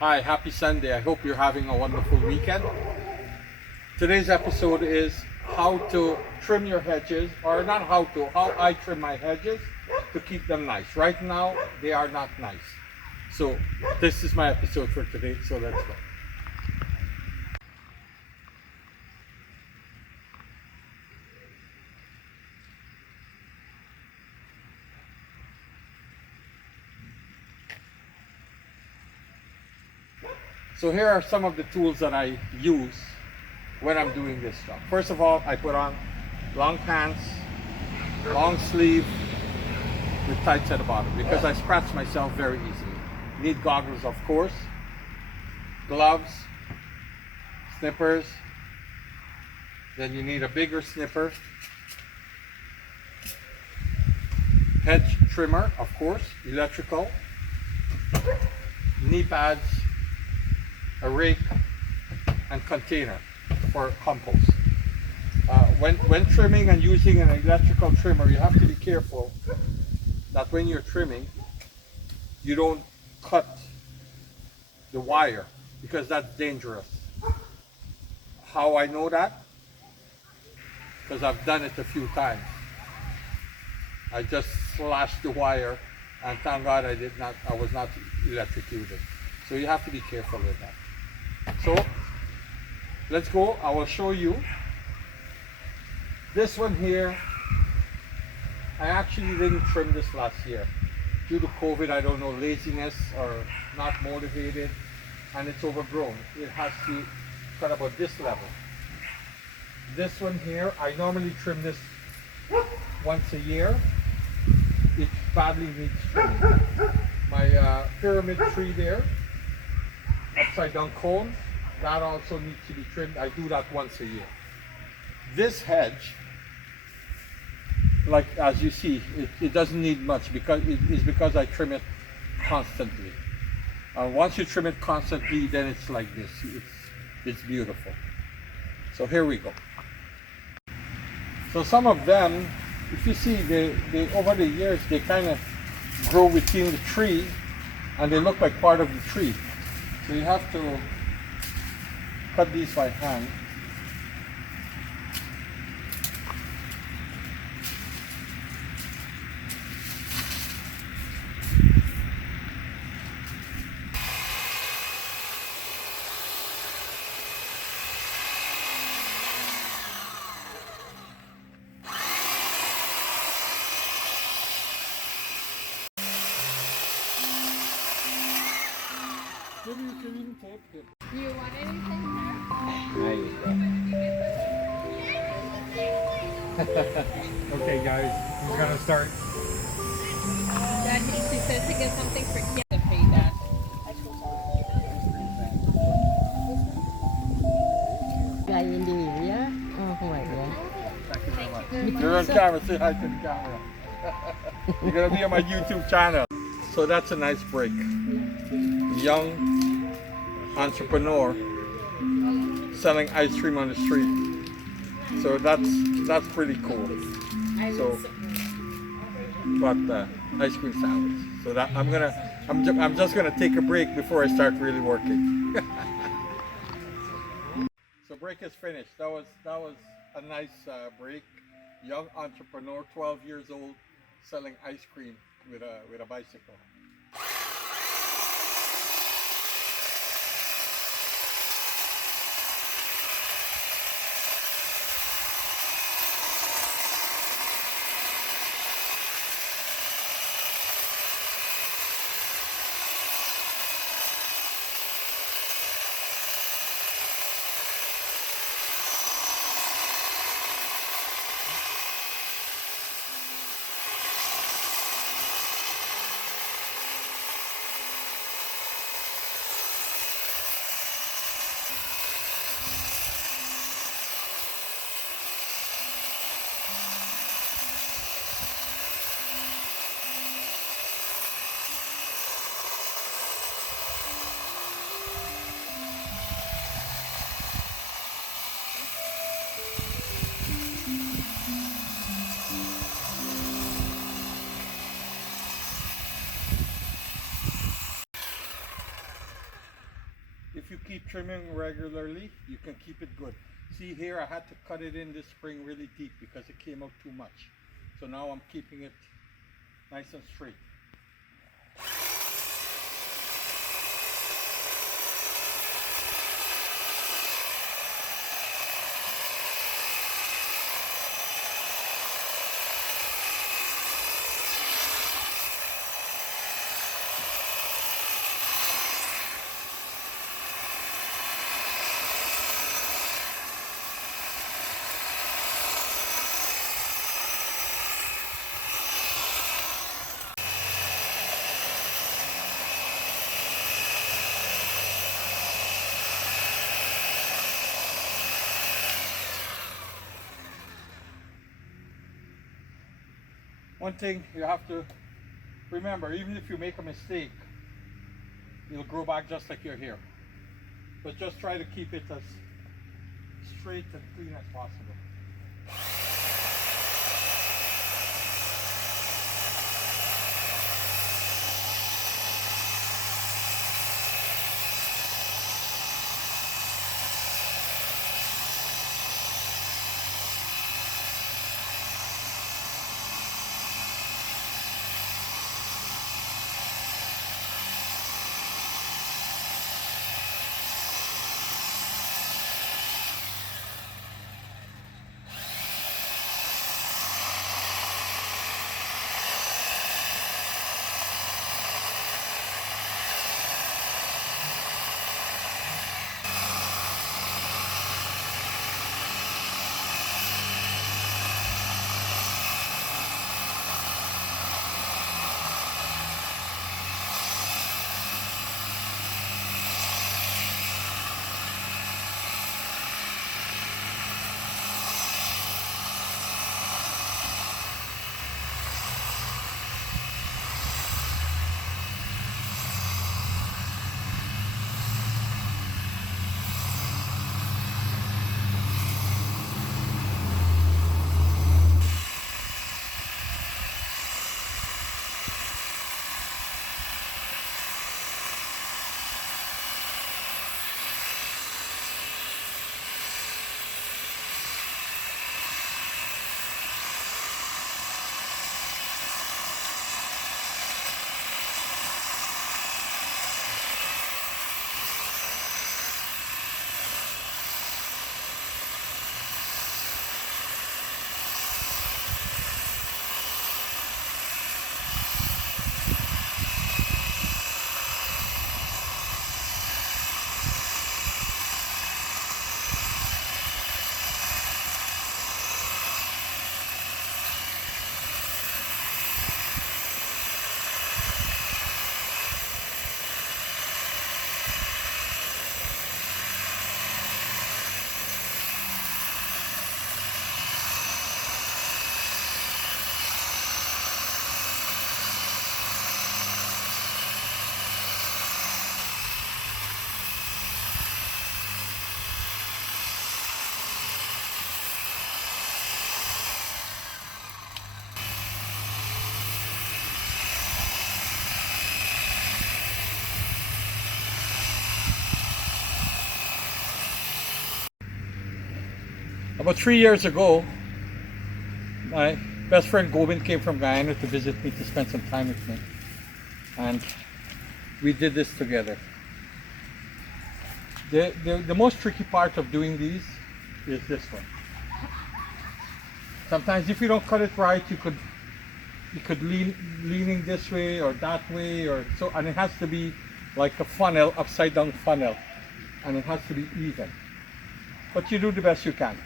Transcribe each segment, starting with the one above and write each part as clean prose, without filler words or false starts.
Hi, happy Sunday. I hope you're having a wonderful weekend. Today's episode is how to trim your hedges, or not how I trim my hedges to keep them nice. Right now, they are not nice. So, this is my episode for today. So, let's go. So, here are some of the tools that I use when I'm doing this stuff. First of all, I put on long pants, long sleeve with tights at the bottom because I scratch myself very easily. Need goggles, of course, gloves, snippers. Then you need a bigger snipper, hedge trimmer, of course, electrical, knee pads, a rake, and container for compost. When trimming and using an electrical trimmer, you have to be careful that when you're trimming, you don't cut the wire because that's dangerous. How I know that? Because I've done it a few times. I just slashed the wire, and thank God I was not electrocuted. So you have to be careful with that. So let's go. I will show you. This one here, I actually didn't trim this last year. Due to COVID, I don't know, laziness or not motivated, and it's overgrown. It has to cut about this level. This one here, I normally trim this once a year. It badly needs trimming. My pyramid tree there, upside down cone, that also needs to be trimmed. I do that once a year. This hedge, like as you see, it doesn't need much because I trim it constantly. Once you trim it constantly, then it's like this. It's beautiful. So here we go. So some of them, if you see, they over the years they kind of grow within the tree, and they look like part of the tree. So you have to cut these by hand. Maybe you can even tape it. Do you want anything here? There you go. Okay, guys, we're gonna start. Dad, she said to get something for Kia to pay that. Guy in the area? Oh my god. Thank you very much. You're on camera. Say hi to the camera. You're gonna be on my YouTube channel. So that's a nice break. Young entrepreneur selling ice cream on the street. So that's pretty cool. So, but ice cream sandwich. So that I'm just gonna take a break before I start really working. So break is finished. That was a nice break. Young entrepreneur, 12 years old, selling ice cream with a bicycle. if you keep trimming regularly, you can keep it good. See here, I had to cut it in this spring really deep because it came out too much. So now I'm keeping it nice and straight. One thing you have to remember, even if you make a mistake, it'll grow back just like your hair. But just try to keep it as straight and clean as possible. About 3 years ago, my best friend Goldman came from Guyana to visit me to spend some time with me. And we did this together. The most tricky part of doing these is this one. Sometimes if you don't cut it right, you could leaning this way or that way, or so, and it has to be like a funnel, upside down funnel, and it has to be even. But you do the best you can.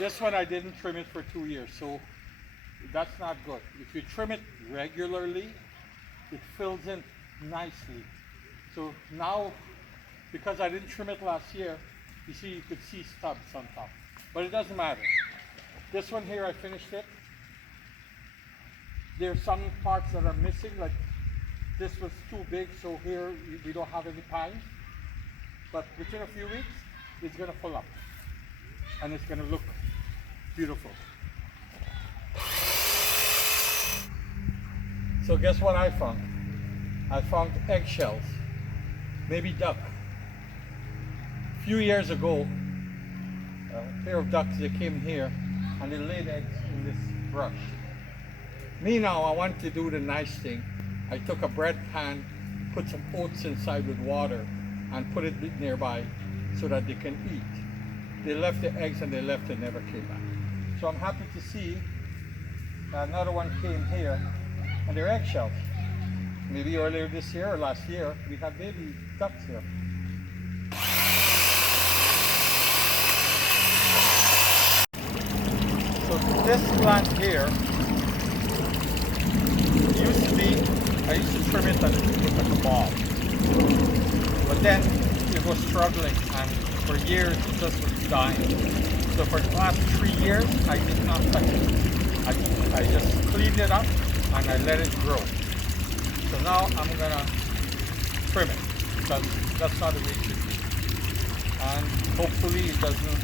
This one I didn't trim it for 2 years, so that's not good. If you trim it regularly, it fills in nicely. So now, because I didn't trim it last year, you see, you could see stubs on top. But it doesn't matter. This one here, I finished it. There are some parts that are missing, like this was too big, so here we don't have any pines. But within a few weeks, it's gonna fill up. And it's gonna look beautiful. So guess what I found? I found eggshells, maybe duck. A few years ago, a pair of ducks, they came here and they laid eggs in this brush. Me now, I want to do the nice thing. I took a bread pan, put some oats inside with water and put it nearby so that they can eat. They left the eggs and they left and never came back. So I'm happy to see another one came here and they're eggshells. Maybe earlier this year or last year, we had baby ducks here. So this plant here used to be, I used to trim it and it was like a ball. But then it was struggling and for years it just was dying. So for the last 3 years, I did not touch it. I just cleaned it up and I let it grow. So now I'm gonna trim it because that's not the way it should be. And hopefully it doesn't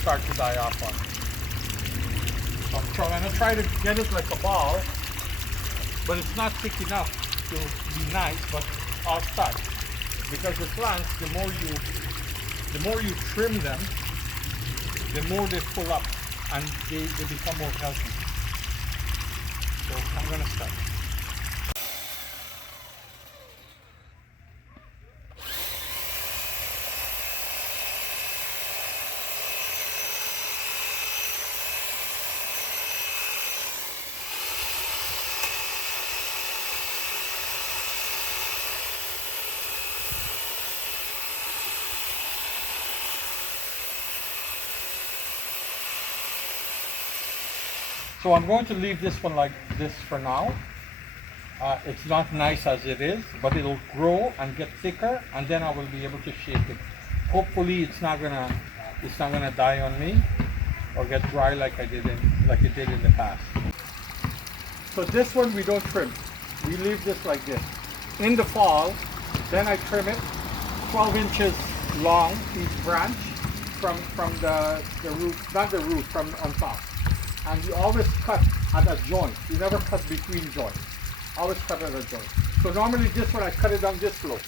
start to die off on me. So I'm gonna try to get it like a ball, but it's not thick enough to be nice, but I'll start. Because the plants, the more you trim them, the more they pull up and they become more healthy. So I'm gonna start. So I'm going to leave this one like this for now. It's not nice as it is, but it'll grow and get thicker, and then I will be able to shake it. Hopefully, it's not gonna die on me or get dry like it did in the past. So this one we don't trim. We leave this like this. In the fall, then I trim it 12 inches long each branch from the root, not the root, from on top. And you always cut at a joint. You never cut between joints. Always cut at a joint. So normally this one I cut it down this low.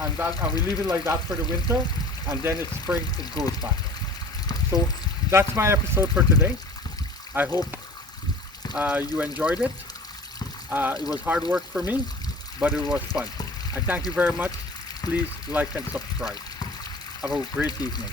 And we leave it like that for the winter, and then in spring it grows back. So that's my episode for today. I hope you enjoyed it. It was hard work for me, but it was fun. I thank you very much. Please like and subscribe. Have a great evening.